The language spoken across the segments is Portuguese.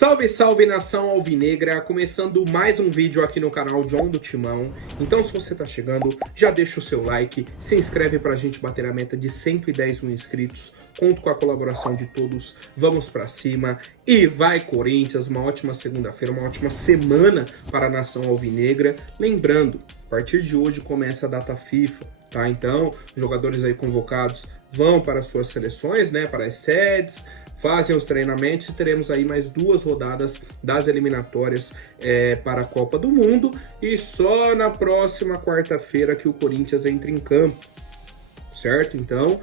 Salve, salve nação alvinegra, começando mais um vídeo aqui no canal John do Timão. Então se você tá chegando, já deixa o seu like, se inscreve pra gente bater a meta de 110 mil inscritos, conto com a colaboração de todos, vamos pra cima e vai Corinthians, uma ótima segunda-feira, uma ótima semana para a nação alvinegra. Lembrando, a partir de hoje começa a data FIFA, tá? Então, jogadores aí convocados vão para suas seleções, né, para as sedes, fazem os treinamentos e teremos aí mais 2 rodadas das eliminatórias para a Copa do Mundo e só na próxima quarta-feira que o Corinthians entra em campo, certo? Então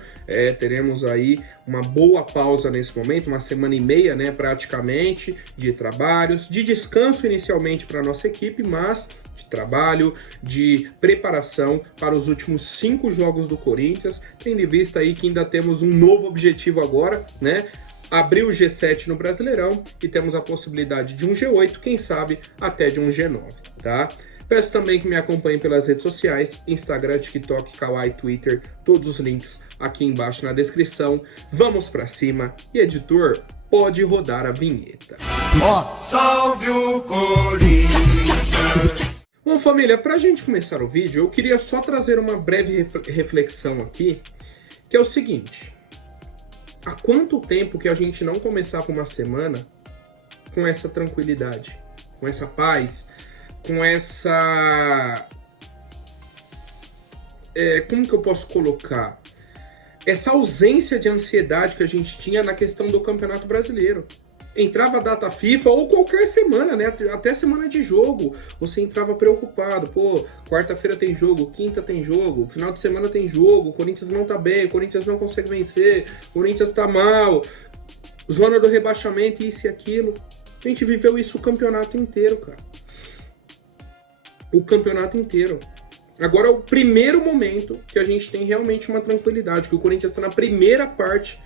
teremos aí uma boa pausa nesse momento, uma semana e meia, né, praticamente, de trabalhos, de descanso inicialmente para a nossa equipe, mas de trabalho, de preparação para os últimos 5 jogos do Corinthians, tendo em vista aí que ainda temos um novo objetivo agora, né? Abrir o G7 no Brasileirão e temos a possibilidade de um G8, quem sabe até de um G9, tá? Peço também que me acompanhem pelas redes sociais, Instagram, TikTok, Kawaii, Twitter, todos os links aqui embaixo na descrição. Vamos pra cima e editor, pode rodar a vinheta. Salve o Corinthians! Bom, família, pra gente começar o vídeo, eu queria só trazer uma breve reflexão aqui, que é o seguinte: há quanto tempo que a gente não começava uma semana com essa tranquilidade, com essa paz, com essa... como que eu posso colocar? Essa ausência de ansiedade que a gente tinha na questão do Campeonato Brasileiro. Entrava a data FIFA ou qualquer semana, né? Até semana de jogo, você entrava preocupado. Pô, quarta-feira tem jogo, quinta tem jogo, final de semana tem jogo, o Corinthians não tá bem, o Corinthians não consegue vencer, o Corinthians tá mal, zona do rebaixamento, isso e aquilo. A gente viveu isso o campeonato inteiro, cara. O campeonato inteiro. Agora é o primeiro momento que a gente tem realmente uma tranquilidade, que o Corinthians está na primeira parte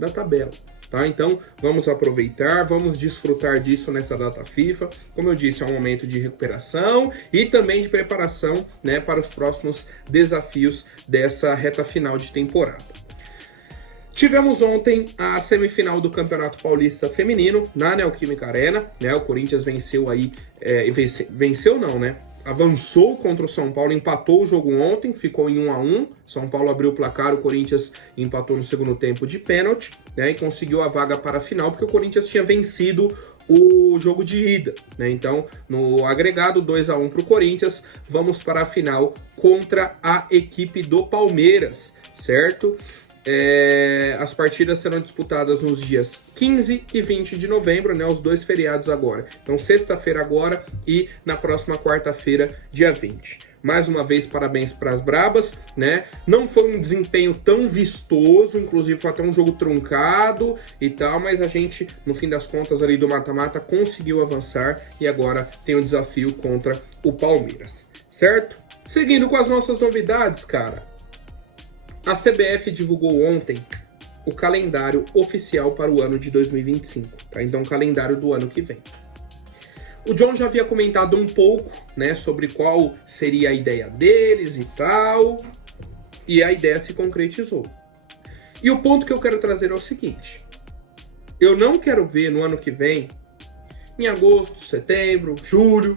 da tabela. Tá? Então vamos aproveitar, vamos desfrutar disso nessa data FIFA. Como eu disse, é um momento de recuperação e também de preparação, né, para os próximos desafios dessa reta final de temporada. Tivemos ontem a semifinal do Campeonato Paulista Feminino na Neoquímica Arena, né? O Corinthians venceu aí, venceu não, né? Avançou contra o São Paulo, empatou o jogo ontem, ficou em 1-1. São Paulo abriu o placar, o Corinthians empatou no segundo tempo de pênalti, né, e conseguiu a vaga para a final, porque o Corinthians tinha vencido o jogo de ida, né? Então, no agregado, 2-1 para o Corinthians, vamos para a final contra a equipe do Palmeiras, certo? As partidas serão disputadas nos dias 15 e 20 de novembro, né, os 2 feriados agora. Então, sexta-feira agora e na próxima quarta-feira, dia 20. Mais uma vez, parabéns para as brabas, né? Não foi um desempenho tão vistoso, inclusive foi até um jogo truncado e tal, mas a gente, no fim das contas, ali do mata-mata, conseguiu avançar e agora tem o desafio contra o Palmeiras, certo? Seguindo com as nossas novidades, cara. A CBF divulgou ontem o calendário oficial para o ano de 2025, tá? Então, o calendário do ano que vem. O John já havia comentado um pouco, né, sobre qual seria a ideia deles e tal, e a ideia se concretizou. E o ponto que eu quero trazer é o seguinte: eu não quero ver no ano que vem, em agosto, setembro, julho,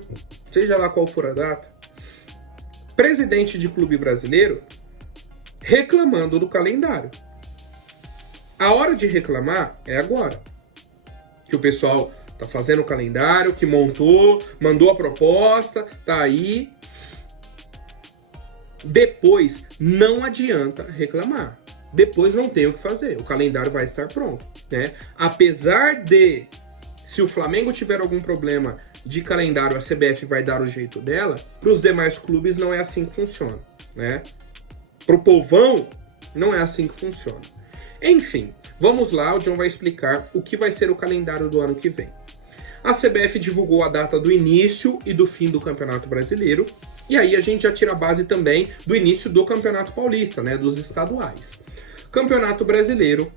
seja lá qual for a data, presidente de clube brasileiro reclamando do calendário. A hora de reclamar é agora. Que o pessoal tá fazendo o calendário, que montou, mandou a proposta, tá aí. Depois não adianta reclamar. Depois não tem o que fazer. O calendário vai estar pronto, né? Apesar de, se o Flamengo tiver algum problema de calendário, a CBF vai dar o jeito dela, para os demais clubes não é assim que funciona, né? Pro povão, não é assim que funciona. Enfim, vamos lá, o John vai explicar o que vai ser o calendário do ano que vem. A CBF divulgou a data do início e do fim do Campeonato Brasileiro, e aí a gente já tira a base também do início do Campeonato Paulista, né, dos estaduais. Campeonato Brasileiro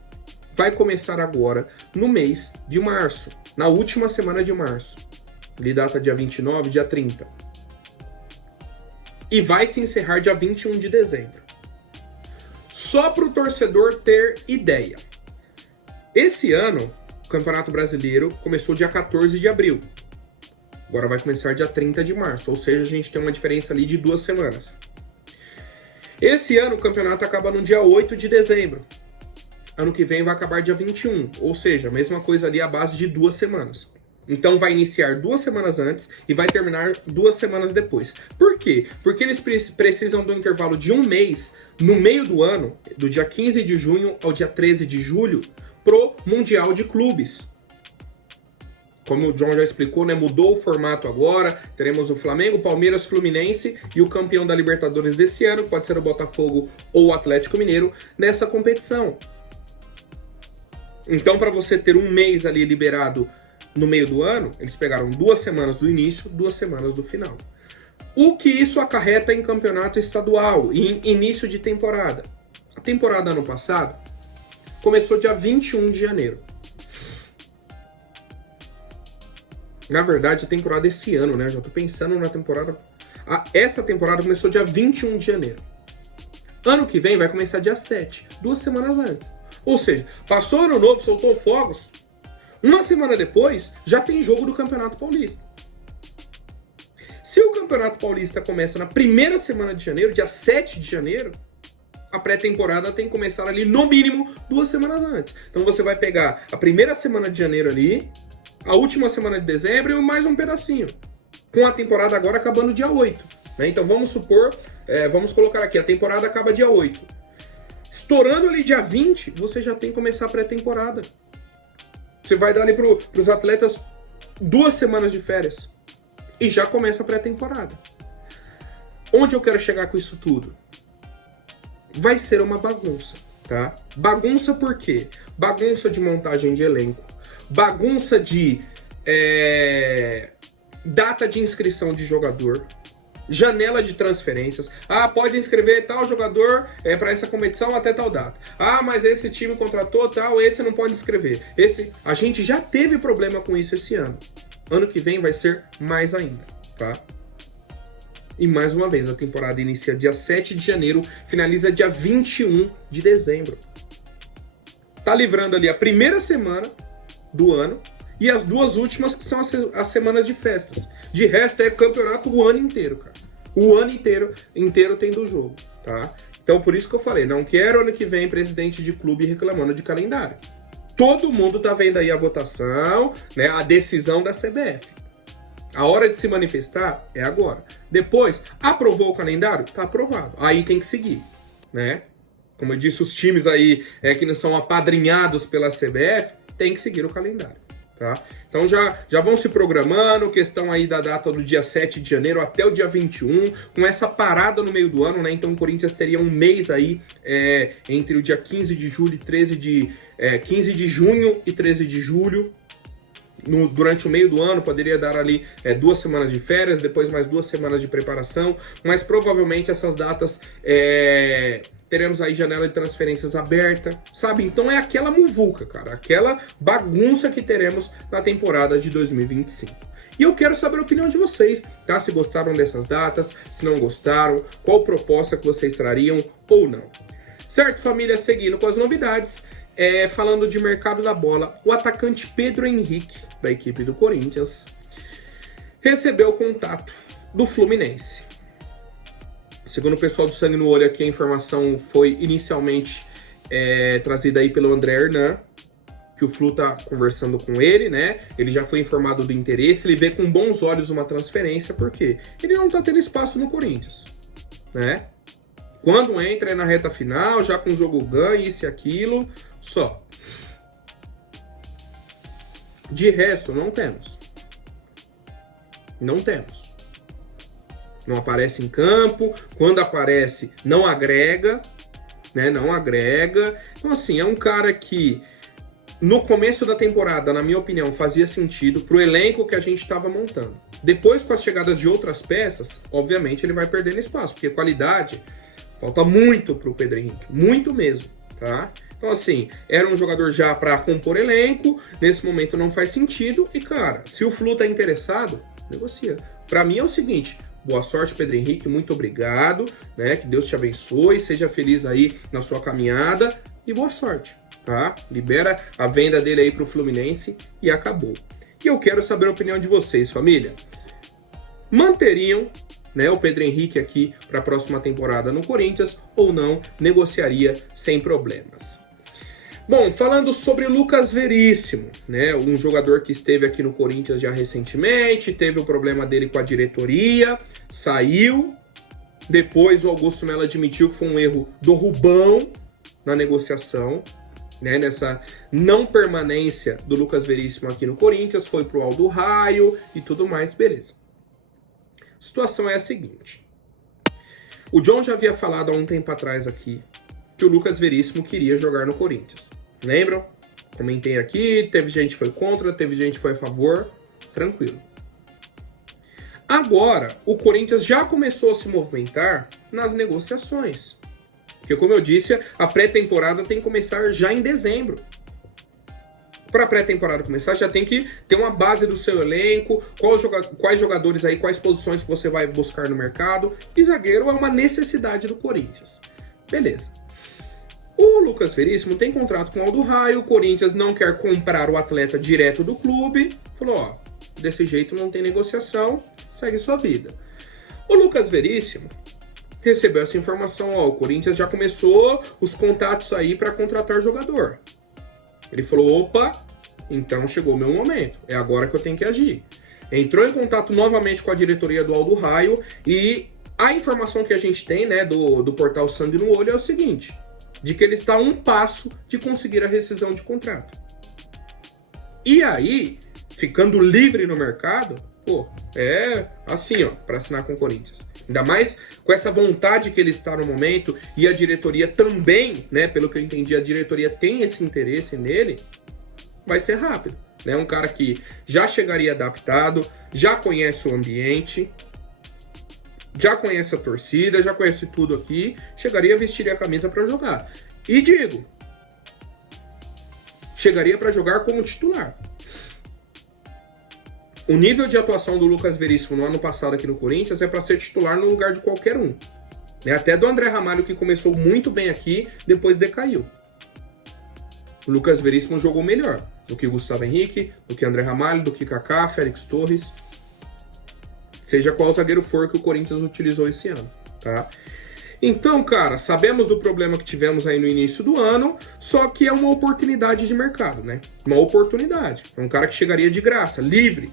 vai começar agora no mês de março, na última semana de março. Ele data dia 29, dia 30. E vai se encerrar dia 21 de dezembro. Só para o torcedor ter ideia. Esse ano, Campeonato Brasileiro começou dia 14 de abril. Agora vai começar dia 30 de março, ou seja, a gente tem uma diferença ali de 2 semanas. Esse ano o campeonato acaba no dia 8 de dezembro. Ano que vem vai acabar dia 21, ou seja, a mesma coisa ali à base de 2 semanas. Então vai iniciar 2 semanas antes e vai terminar 2 semanas depois. Por quê? Porque eles precisam do intervalo de 1 mês no meio do ano, do dia 15 de junho ao dia 13 de julho, pro Mundial de Clubes. Como o John já explicou, né, mudou o formato agora, teremos o Flamengo, Palmeiras, Fluminense e o campeão da Libertadores desse ano, pode ser o Botafogo ou o Atlético Mineiro, nessa competição. Então, para você ter 1 mês ali liberado no meio do ano, eles pegaram 2 semanas do início, 2 semanas do final. O que isso acarreta em campeonato estadual e em início de temporada? A temporada ano passado começou dia 21 de janeiro. Na verdade, a temporada esse ano, né? Já tô pensando na temporada... Essa temporada começou dia 21 de janeiro. Ano que vem vai começar dia 7, 2 semanas antes. Ou seja, passou ano novo, soltou fogos. 1 semana depois, já tem jogo do Campeonato Paulista. Se o Campeonato Paulista começa na primeira semana de janeiro, dia 7 de janeiro, a pré-temporada tem que começar ali, no mínimo, 2 semanas antes. Então você vai pegar a primeira semana de janeiro ali, a última semana de dezembro e mais um pedacinho. Com a temporada agora acabando dia 8. Né? Então vamos supor, vamos colocar aqui, a temporada acaba dia 8. Estourando ali dia 20, você já tem que começar a pré-temporada. Você vai dar ali para os atletas 2 semanas de férias. E já começa a pré-temporada. Onde eu quero chegar com isso tudo? Vai ser uma bagunça, tá? Bagunça por quê? Bagunça de montagem de elenco. Bagunça de data de inscrição de jogador. Janela de transferências. Pode inscrever tal jogador para essa competição até tal data. Mas esse time contratou tal, esse não pode inscrever. A gente já teve problema com isso esse ano. Ano que vem vai ser mais ainda, tá? E mais uma vez, a temporada inicia dia 7 de janeiro, finaliza dia 21 de dezembro. Tá livrando ali a primeira semana do ano e as 2 últimas que são as semanas de festas. De resto é campeonato o ano inteiro, cara. O ano inteiro tendo jogo, tá? Então por isso que eu falei, não quero ano que vem presidente de clube reclamando de calendário. Todo mundo tá vendo aí a votação, né, a decisão da CBF. A hora de se manifestar é agora. Depois, aprovou o calendário? Tá aprovado. Aí tem que seguir, né? Como eu disse, os times aí que não são apadrinhados pela CBF, tem que seguir o calendário, tá? Então já vão se programando, questão aí da data do dia 7 de janeiro até o dia 21, com essa parada no meio do ano, né? Então o Corinthians teria um mês aí entre o dia 15 de julho e 15 de junho e 13 de julho. Durante o meio do ano, poderia dar ali 2 semanas de férias, depois mais 2 semanas de preparação, mas provavelmente essas datas teremos aí janela de transferências aberta, sabe? Então é aquela muvuca, cara, aquela bagunça que teremos na temporada de 2025. E eu quero saber a opinião de vocês, tá? Se gostaram dessas datas, se não gostaram, qual proposta que vocês trariam ou não. Certo, família? Seguindo com as novidades, falando de mercado da bola, o atacante Pedro Henrique, da equipe do Corinthians, recebeu o contato do Fluminense. Segundo o pessoal do Sangue no Olho aqui, a informação foi inicialmente trazida aí pelo André Hernan, que o Flu tá conversando com ele, né? Ele já foi informado do interesse, ele vê com bons olhos uma transferência, porque ele não tá tendo espaço no Corinthians, né? Quando entra na reta final, já com o jogo ganho, isso e aquilo, só. De resto, não temos. Não temos. Não aparece em campo, quando aparece, não agrega, né? Não agrega. Então, assim, é um cara que, no começo da temporada, na minha opinião, fazia sentido pro elenco que a gente estava montando. Depois, com as chegadas de outras peças, obviamente ele vai perdendo espaço, porque qualidade... Falta muito pro Pedro Henrique, muito mesmo, tá? Então, assim, era um jogador já para compor elenco, nesse momento não faz sentido, e, cara, se o Flu tá interessado, negocia. Para mim é o seguinte, boa sorte, Pedro Henrique, muito obrigado, né? Que Deus te abençoe, seja feliz aí na sua caminhada, e boa sorte. tá? Libera a venda dele aí pro Fluminense e acabou. E eu quero saber a opinião de vocês, família. Manteriam, né, o Pedro Henrique aqui para a próxima temporada no Corinthians ou não? Negociaria sem problemas. Bom, falando sobre Lucas Veríssimo, né, um jogador que esteve aqui no Corinthians já recentemente, teve o problema dele com a diretoria, saiu, depois o Augusto Melo admitiu que foi um erro do Rubão na negociação, né, nessa não permanência do Lucas Veríssimo aqui no Corinthians, foi pro Aldo Raio e tudo mais, beleza. A situação é a seguinte, o John já havia falado há um tempo atrás aqui que o Lucas Veríssimo queria jogar no Corinthians. Lembram? Comentei aqui, teve gente que foi contra, teve gente que foi a favor, tranquilo. Agora, o Corinthians já começou a se movimentar nas negociações. Porque, como eu disse, a pré-temporada tem que começar já em dezembro. Para a pré-temporada começar, já tem que ter uma base do seu elenco, quais jogadores aí, quais posições que você vai buscar no mercado. E zagueiro é uma necessidade do Corinthians. Beleza. O Lucas Veríssimo tem contrato com o Aldo Raio, o Corinthians não quer comprar o atleta direto do clube. Falou, ó, desse jeito não tem negociação, segue sua vida. O Lucas Veríssimo recebeu essa informação, ó, o Corinthians já começou os contatos aí para contratar jogador. Ele falou, opa, então chegou o meu momento, é agora que eu tenho que agir. Entrou em contato novamente com a diretoria do Aldo Raio e a informação que a gente tem, né, do portal Sangue no Olho é o seguinte, de que ele está a um passo de conseguir a rescisão de contrato. E aí, ficando livre no mercado, pô, é assim, ó, para assinar com o Corinthians. Ainda mais com essa vontade que ele está no momento e a diretoria também, né, pelo que eu entendi, a diretoria tem esse interesse nele, vai ser rápido, né? Um cara que já chegaria adaptado, já conhece o ambiente, já conhece a torcida, já conhece tudo aqui, chegaria, vestiria a camisa para jogar. E digo, chegaria para jogar como titular. O nível de atuação do Lucas Veríssimo no ano passado aqui no Corinthians é para ser titular no lugar de qualquer um. Até do André Ramalho, que começou muito bem aqui, depois decaiu. O Lucas Veríssimo jogou melhor do que Gustavo Henrique, do que André Ramalho, do que Kaká, Félix Torres. Seja qual zagueiro for que o Corinthians utilizou esse ano, tá? Então, cara, sabemos do problema que tivemos aí no início do ano, só que é uma oportunidade de mercado, né? Uma oportunidade. É um cara que chegaria de graça, livre.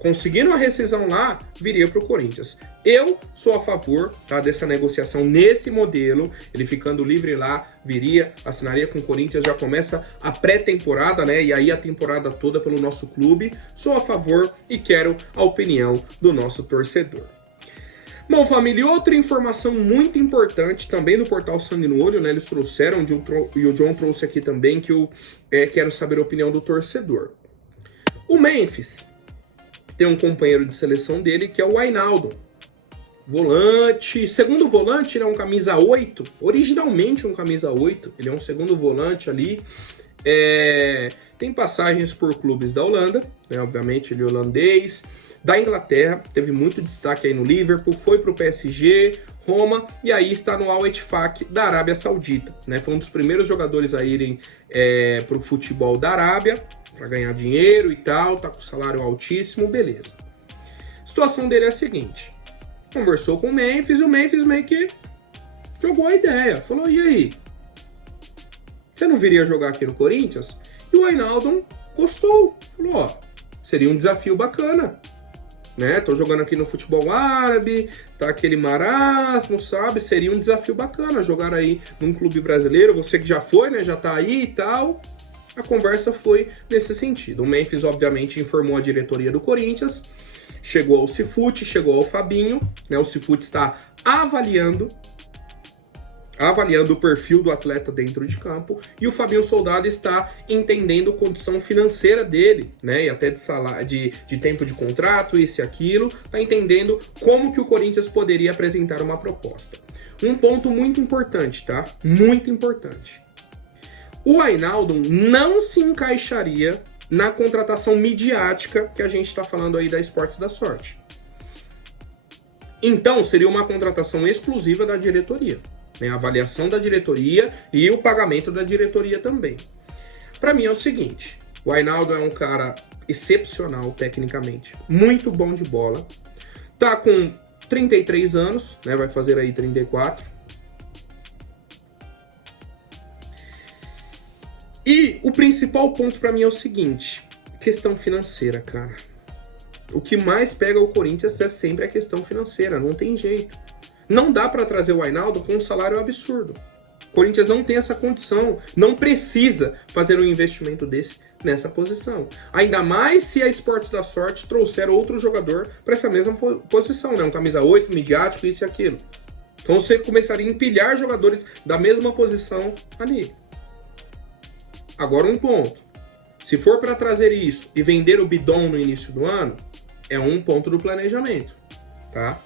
Conseguindo a rescisão lá, viria para o Corinthians. Eu sou a favor, tá, dessa negociação nesse modelo. Ele ficando livre lá, viria, assinaria com o Corinthians, já começa a pré-temporada, né? E aí a temporada toda pelo nosso clube. Sou a favor e quero a opinião do nosso torcedor. Bom, família, e outra informação muito importante também no portal Sangue no Olho, né? Eles trouxeram, e o John trouxe aqui também, que eu quero saber a opinião do torcedor. O Memphis tem um companheiro de seleção dele, que é o Wijnaldum. Volante, segundo volante, ele é um camisa 8, originalmente um camisa 8, ele é um segundo volante ali. Tem passagens por clubes da Holanda, né? Obviamente ele é holandês. Da Inglaterra, teve muito destaque aí no Liverpool, foi para o PSG, Roma, e aí está no Al Ettifaq da Arábia Saudita, né? Foi um dos primeiros jogadores a irem para o futebol da Arábia, para ganhar dinheiro e tal, tá com salário altíssimo, beleza. A situação dele é a seguinte, conversou com o Memphis, e o Memphis meio que jogou a ideia, falou, e aí? Você não viria jogar aqui no Corinthians? E o Wijnaldum gostou, falou, ó, seria um desafio bacana. Né? Tô jogando aqui no futebol árabe, tá aquele marasmo, sabe? Seria um desafio bacana jogar aí num clube brasileiro, você que já foi, né? Já tá aí e tal. A conversa foi nesse sentido. O Memphis, obviamente, informou a diretoria do Corinthians, chegou ao Cifute, chegou ao Fabinho, né? O Cifute está avaliando o perfil do atleta dentro de campo, e o Fabinho Soldado está entendendo a condição financeira dele, né, e até de salário, de tempo de contrato, isso e aquilo, está entendendo como que o Corinthians poderia apresentar uma proposta. Um ponto muito importante, tá? Muito importante. O Wijnaldum não se encaixaria na contratação midiática que a gente está falando aí da Esportes da Sorte. Então, seria uma contratação exclusiva da diretoria. A avaliação da diretoria e o pagamento da diretoria também. Pra mim é o seguinte, o Wijnaldum é um cara excepcional tecnicamente, muito bom de bola, tá com 33 anos, né, vai fazer aí 34. E o principal ponto pra mim é o seguinte, questão financeira, cara. O que mais pega o Corinthians é sempre a questão financeira, não tem jeito. Não dá pra trazer o Wijnaldum com um salário absurdo. O Corinthians não tem essa condição, não precisa fazer um investimento desse nessa posição. Ainda mais se a Esportes da Sorte trouxer outro jogador para essa mesma posição, né? Um camisa 8, midiático, isso e aquilo. Então você começaria a empilhar jogadores da mesma posição ali. Agora um ponto. Se for para trazer isso e vender o Bidon no início do ano, é um ponto do planejamento, tá?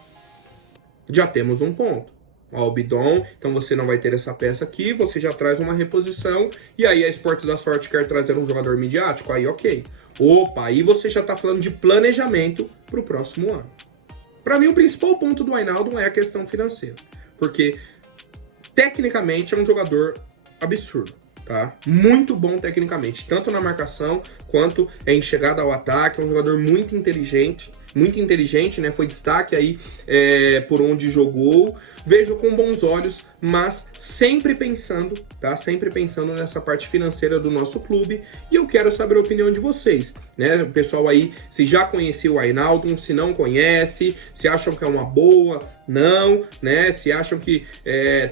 Já temos um ponto. Ó, o Bidon, então você não vai ter essa peça aqui, você já traz uma reposição, e aí a Esportes da Sorte quer trazer um jogador midiático, aí ok. Opa, aí você já tá falando de planejamento pro próximo ano. Para mim, o principal ponto do Wijnaldum é a questão financeira, porque tecnicamente é um jogador absurdo. Tá? Muito bom tecnicamente, tanto na marcação quanto em chegada ao ataque. É um jogador muito inteligente, né? Foi destaque aí por onde jogou. Vejo com bons olhos, mas sempre pensando, tá? Sempre pensando nessa parte financeira do nosso clube. E eu quero saber a opinião de vocês, né? O pessoal aí, se já conhecia o Wijnaldum, se não conhece, se acham que é uma boa, não, né? Se acham que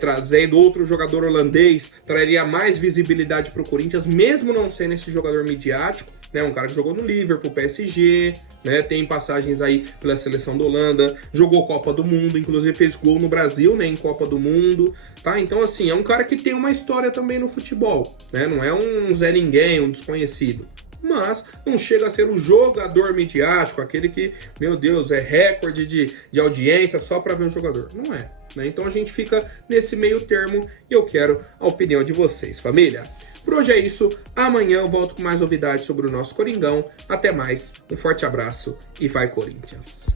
trazendo outro jogador holandês traria mais visibilidade para o Corinthians, mesmo não sendo esse jogador midiático, né? Um cara que jogou no Liverpool, PSG, né? Tem passagens aí pela seleção da Holanda, jogou Copa do Mundo, inclusive fez gol no Brasil, né? Em Copa do Mundo, tá? Então, assim, é um cara que tem uma história também no futebol, né? Não é um Zé Ninguém, um desconhecido. Mas não chega a ser o jogador midiático, aquele que, meu Deus, é recorde de audiência só para ver o jogador. Não é, né? Então a gente fica nesse meio termo e eu quero a opinião de vocês, família. Por hoje é isso, amanhã eu volto com mais novidades sobre o nosso Coringão. Até mais, um forte abraço e vai Corinthians!